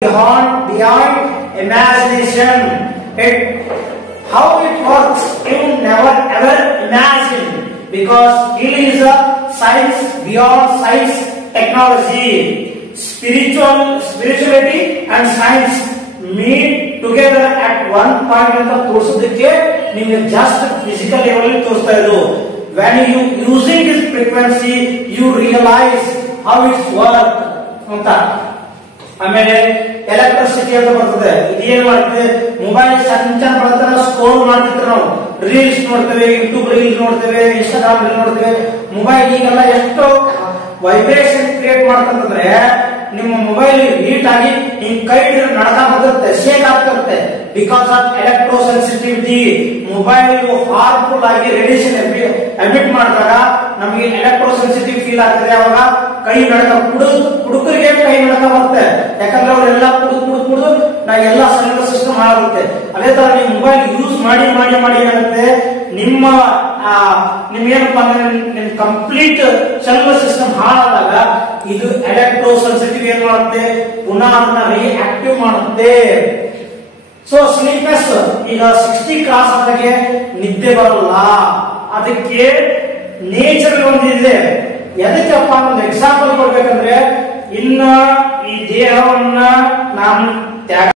beyond imagination. How it works, you never ever imagine, because it is a science beyond science technology. Spirituality and science meet together at one point ಅಂತ ತೋರಿಸೋದಕ್ಕೆ ನಿಮಗೆ just physical level ಅಲ್ಲಿ ತೋರಿಸ್ತಾ ಇರೋದು. When you using this frequency, you realize how it works ಅಂತ. ಆಮೇಲೆ electricity ಅಂತ ಬರ್ತದೆ. ಇದೇನ್ ಮಾಡ್ತದೆ, ಮೊಬೈಲ್ ಸಂಚಾರ ಬರ್ತದೆ, ಸ್ಕ್ರೋಲ್ ಮಾಡ್ತಿರ್ತೀವಿ ನಾವು, ರೀಲ್ಸ್ ನೋಡ್ತೇವೆ, ಯೂಟ್ಯೂಬ್ ರೀಲ್ಸ್ ನೋಡ್ತೇವೆ, ಇನ್ಸ್ಟಾಗ್ರಾಮ್ ರೀಲ್ಸ್ ನೋಡ್ತೇವೆ. ಮೊಬೈಲ್ ಈಗೆಲ್ಲ ಎಷ್ಟು ವೈಬ್ರೇಷನ್ ಕ್ರಿಯೇಟ್ ಮಾಡ್ತಂದ್ರೆ ನಿಮ್ಮ ಮೊಬೈಲ್ ಹೀಟ್ ಆಗಿ ನಿಮ್ ಕೈ ನಡಕ ಬರುತ್ತೆ, ಶೇಕ್ ಆಗ್ತಿರುತ್ತೆ. Because of electro sensitivity, mobile harmful ಆಗಿ ರೇಡಿಯೇಷನ್ ಎಮಿಟ್ ಮಾಡಿದಾಗ ನಮಗೆ ಎಲೆಕ್ಟ್ರೋ ಸೆನ್ಸಿಟಿವ್ ಫೀಲ್ ಆಗ್ತದೆ. ಅವಾಗ ಕೈ ನಡಕ, ಹುಡುಗರಿಗೆ ಕೈ ನಡಕ ಬರುತ್ತೆ, ಯಾಕಂದ್ರೆ ಅವರೆಲ್ಲ ಕುಡಿದು ನಾ ಎಲ್ಲ ಸರ್ವಿಸ್ ಸಿಸ್ಟಮ್ ಹಾಳಾಗುತ್ತೆ. ಅದೇ ತರ ನೀವು ಮೊಬೈಲ್ ಯೂಸ್ ಮಾಡಿ ಮಾಡಿ ಮಾಡಿ ಏನಾಗುತ್ತೆ, ನಿಮ್ಗೇನಪ್ಪ ಅಂದ್ರೆ ನಿಮ್ ಕಂಪ್ಲೀಟ್ ಸರ್ವಿಸ್ ಸಿಸ್ಟಮ್ ಹಾಳಾದಾಗ ಇದು ಎಲೆಕ್ಟ್ರೋ ಸೆನ್ಸಿಟಿವ್ ಏನ್ ಮಾಡುತ್ತೆ, ಪುನಃ ಅದನ್ನ ರಿಯಾಕ್ಟಿವ್ ಮಾಡುತ್ತೆ. ಸೊ ಸ್ಲೀಪ್ನೆಸ್, ಈಗ 60 ಕ್ರಾಸ್ ಆದಾಗೆ ನಿದ್ದೆ ಬರಲ್ಲ. ಅದಕ್ಕೆ ನೇಚರ್ ಒಂದಿದೆ. ಎದಕ್ಕಪ್ಪ ಒಂದು ಎಕ್ಸಾಂಪಲ್ ಕೊಡ್ಬೇಕಂದ್ರೆ, ಇನ್ನ ಈ ದೇಹವನ್ನ ನಾನು ತ್ಯಾಗ